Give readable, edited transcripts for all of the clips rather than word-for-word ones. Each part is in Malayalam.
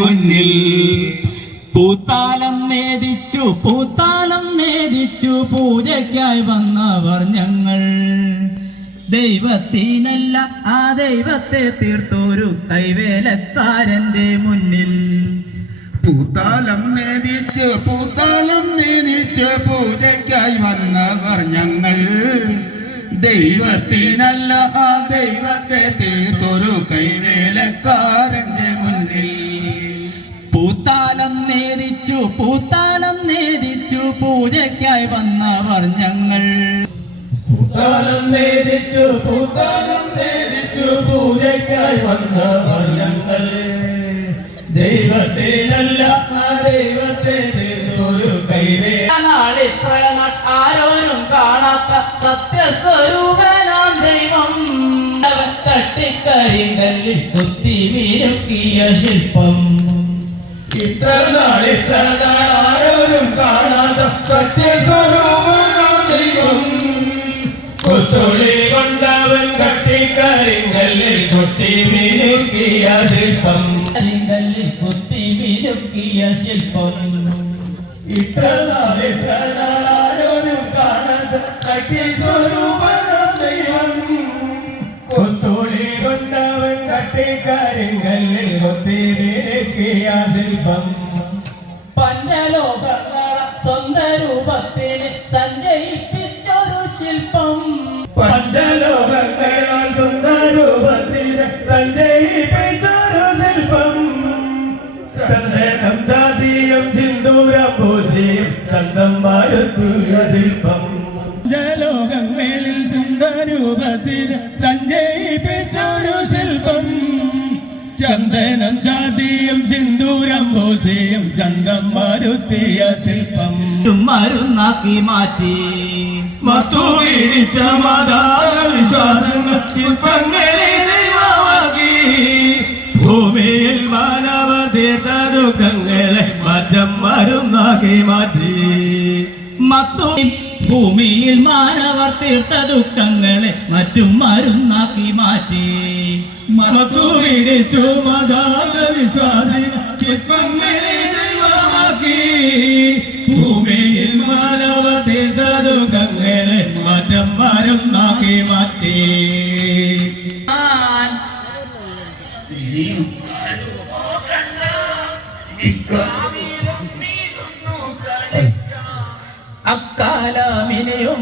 മുന്നിൽ പൂത്താലം നേദിച്ചു പൂജയ്ക്കായി വന്നവർ ഞങ്ങൾ. ദൈവത്തിനല്ല ആ ദൈവത്തെ തീർത്തൊരു കൈവേലക്കാരന്റെ മുന്നിൽ. പൂത്താലം നേദിച്ച് പൂജയ്ക്കായി വന്നവർ ഞങ്ങൾ. ദൈവത്തിനല്ല ആ ദൈവത്തെ തീർത്തൊരു കൈവേലക്കാരന്റെ മുന്നിൽ. പൂത്താലം നേദിച്ചു പൂജയ്ക്കായി വന്നവർ ഞങ്ങൾ. പൂത്താലം നേദിച്ചു പൂജയ്ക്കായി വന്നവർ ഞങ്ങൾ. ദൈവത്തിനല്ല ആ ദൈവത്തെ തീർത്തൊരു കൈവേലക്കാരൻ. ആരോരും കാണാത്ത സത്യസ്വരൂപനാം ദൈവം. തട്ടിക്കരിങ്കല്ലിൽ കുത്തി മിനുക്കിയ ശില്പം. ഇത്ര നാൾ ആരോരും കാണാത്ത സത്യസ്വരൂപനാം ദൈവം. കൊത്തുളി കൊണ്ടവൻ കട്ടിക്കരിങ്കല്ലിൽ കുത്തി മിനുക്കിയ ശില്പം. കരിങ്കല്ലിൽ കുത്തി മിനുക്കിയ ശില്പം. ഇത്ര നാൾ ആരോരും കാണാത്ത സത്യസ്വരൂപനാം ദൈവം. കൊത്തുളി കൊണ്ടവൻ കട്ടിക്കരിങ്കല്ലിൽ കുത്തി മിനുക്കിയ ശില്പം. പഞ്ചലോകങ്ങള സ്വന്തം രൂപത്തിന് സഞ്ചയിപ്പിച്ചൊരു ശില്പം. പഞ്ചലോകങ്ങളാൽ സ്വന്തം രൂപത്തിന് സഞ്ചയിപ്പിച്ചൊരു ശില്പം. ചന്ദനം ജാതിയും സിന്ദൂരം പൂശിയും ചന്തം വാഴ്ത്തിയ ശില്പം. പഞ്ചലോകങ്ങളിൽ സുന്ദരൂപത്തിന് സഞ്ചയിപ്പിച്ചൊരു ശില്പം. ചന്ദനം ജാതിയും സിന്ദൂരം പൂശിയും ചന്തം വാഴ്ത്തിയ ശില്പം. മരുന്നാക്കി മാറ്റി മത്തുപിടിച്ച മതാര വിശ്വാസങ്ങൾ ശില്പങ്ങളെ ദൈവമാക്കി. ഭൂമിയിൽ മാനവർ തീർത്ത ദുഃഖങ്ങളെ മാറ്റം മരുന്നാക്കി മാറ്റി. ഭൂമിയിൽ മാനവർ തീർത്ത ദുഃഖങ്ങളെ മറ്റും മരുന്നാക്കി മാറ്റി. മത്തുപിടിച്ചു മതാര വിശ്വാസികൾ ശില്പങ്ങളെ ദൈവമാക്കി. ഭൂമിയിൽ മാനവർ തീർത്ത ദുഃഖങ്ങളെ മാറ്റം മരുന്നാക്കി മാറ്റി. അക്കാലമിനിയും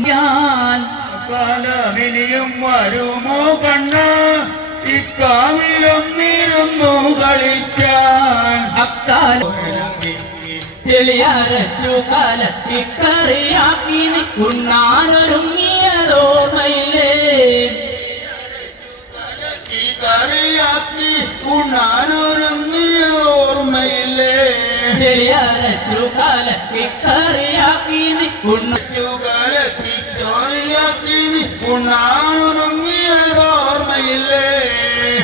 വരുമോ കണ്ണ ഇക്കാവിലൊന്നിരുന്നു കളിക്കാൻ. ചെളിയരച്ചു കലത്തിക്കറിയാക്കി ഉണ്ണാനൊരുങ്ങിയതോർമ്മയില്ലേ. കറിയാക്കി ഉണ്ണാനൊരുങ്ങിയോർമ്മയില്ലേ. ചെളിയരച്ചു കലത്തിക്കറിയാക്കി ഉണ്ണാനൊരുങ്ങിയോർമ്മയില്ലേ.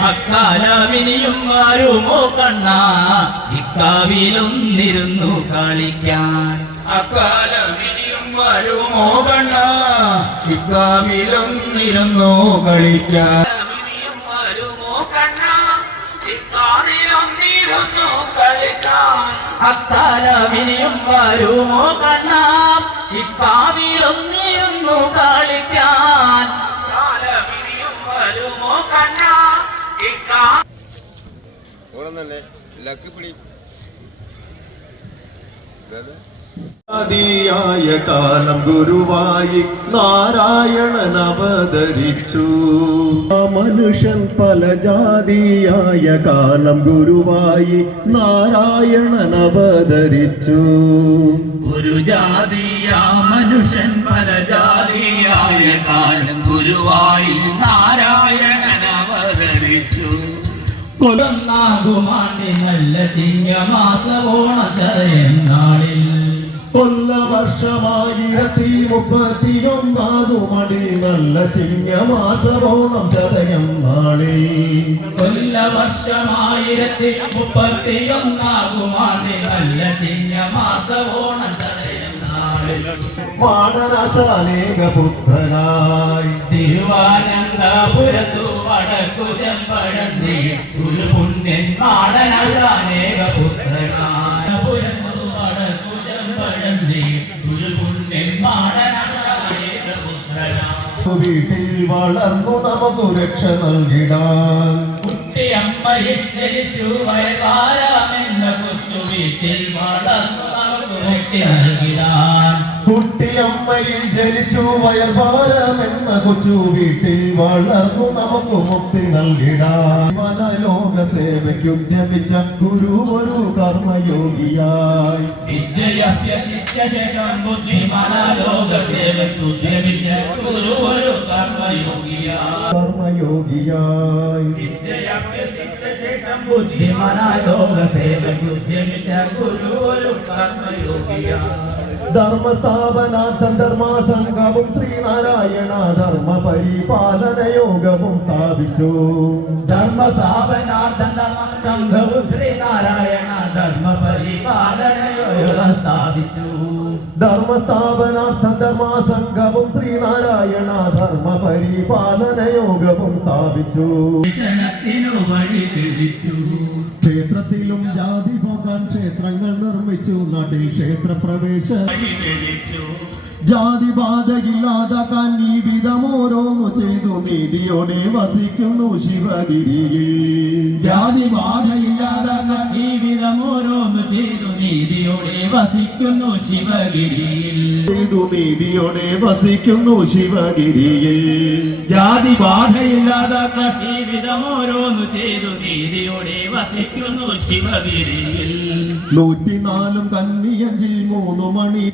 അക്കാലമിനിയും വരുമോ കണ്ണ ഇക്കാവിലൊന്നിരുന്നു കളിക്കാൻ. അക്കാലമിനിയും വരുമോ കണ്ണ ഇക്കാവിലൊന്നിരുന്നു കളിക്കാൻ. അക്കാലമിനിയും വരുമോ കണ്ണ ഇക്കാവിലൊന്നിരുന്നു കളിക്കാൻ. ആദിയായ കാലം ഗുരുവായി നാരായണൻ അവതരിച്ചു. മനുഷ്യൻ പല ജാതിയായ കാലം ഗുരുവായി നാരായണൻ അവതരിച്ചു. ഒരു ജാതിയ മനുഷ്യൻ പല ജാതിയായ കാലം ഗുരുവായി നാരായണൻ അവതരിച്ചു. കൊല്ലനാകുമാണ്ടി നല്ല ചിങ്ങമാസോണച്ചതയെന്നാളിൽ. കൊല്ലവർഷമായിരത്തി 31 നല്ല ചിങ്ങമാസോണം ചതയം നാളിൽ. കൊല്ലവർഷമായിരത്തി 31 നല്ല ചിങ്ങമാസോണം ചതയം നാളിൽ. വാണനാശാനേക പുത്രനായി തിരുവാനന്തപുരത്തു വടക്കു ചെമ്പഴന്തി ഒരു പുണ്യൻ മാടനാശാനേക പുത്രനായ പുരത്തു വടക്കു ചെമ്പഴന്തി ഒരു പുണ്യൻ മാടനാശാനേക പുത്രനായ വീട്ടിൽ വളർന്നു നമുക്ക് രക്ഷ നൽകിടാൻ കുട്ടിയമ്മയിൽ ജനിച്ചു വയലാരമെന്ന കൊച്ചു വീട്ടിൽ വളർന്നു നമുക്ക് മുക്തി നൽകിടാൻ കുട്ടിയമ്മയിൽ ജനിച്ചു വയൽഭാരമെന്ന കൊച്ചു വീട്ടിൽ വളർന്നു നമുക്ക് മുക്തി നൽകിടാൻ ലോക സേവയ്ക്കുദ്യമിച്ച ഗുരു ഒരു കർമ്മയോഗിയായി വിദ്യയഭ്യസിച്ച ശേഷം ബുദ്ധിമാന ലോകസേവയ്ക്കുദ്യമിച്ച ഗുരു ഒരു കർമ്മയോഗിയായി കർമ്മയോഗിയായി വിദ്യയഭ്യസിച്ച ശേഷം ബുദ്ധിമാന ലോകസേവയ്ക്കുദ്യമിച്ച ഗുരു ഒരു കർമ്മയോഗിയായി ധർമ്മസ്ഥാപനാർത്ഥം ധർമ്മസംഘവും ശ്രീനാരായണ ധർമ്മ പരിപാലന യോഗവും സ്ഥാപിച്ചു ധർമ്മസ്ഥാപനാർത്ഥം ധർമ്മസംഘവും ശ്രീനാരായണ ധർമ്മ പരിപാലന യോഗം സ്ഥാപിച്ചു ധർമ്മസ്ഥാപനാർത്ഥം ധർമ്മസംഘവും ശ്രീനാരായണ ധർമ്മ പരിപാലന യോഗവും സ്ഥാപിച്ചു ക്ഷണത്തിനു വഴി തെളിച്ചു ക്ഷേത്രത്തിലും ജാതി പോകാൻ ക്ഷേത്രങ്ങൾ നിർമ്മിച്ചു നാട്ടിൽ ക്ഷേത്രപ്രവേശ വഴി തെളിച്ചു ജാതി ബാധയില്ലാതാക്കാൻ ഈ വിധം ഓരോന്നു ചെയ്തു നീതിയോടെ വസിക്കുന്നു ശിവഗിരിയിൽ ജാതി ബാധയില്ലാതാക്കാൻ ഈ വിധം ഓരോന്ന് ചെയ്തു നീതിയോടെ വസിക്കുന്നു ശിവഗിരിയിൽ ചെയ്തു നീതിയോടെ വസിക്കുന്നു ശിവഗിരിയിൽ ജാതി ബാധയില്ലാതാക്കാൻ ഈ വിധം ഓരോന്ന് ചെയ്തു നീതിയോടെ വസിക്കുന്നു ശിവഗിരിയിൽ 104 കന്നിയഞ്ചിൽ 3 മണി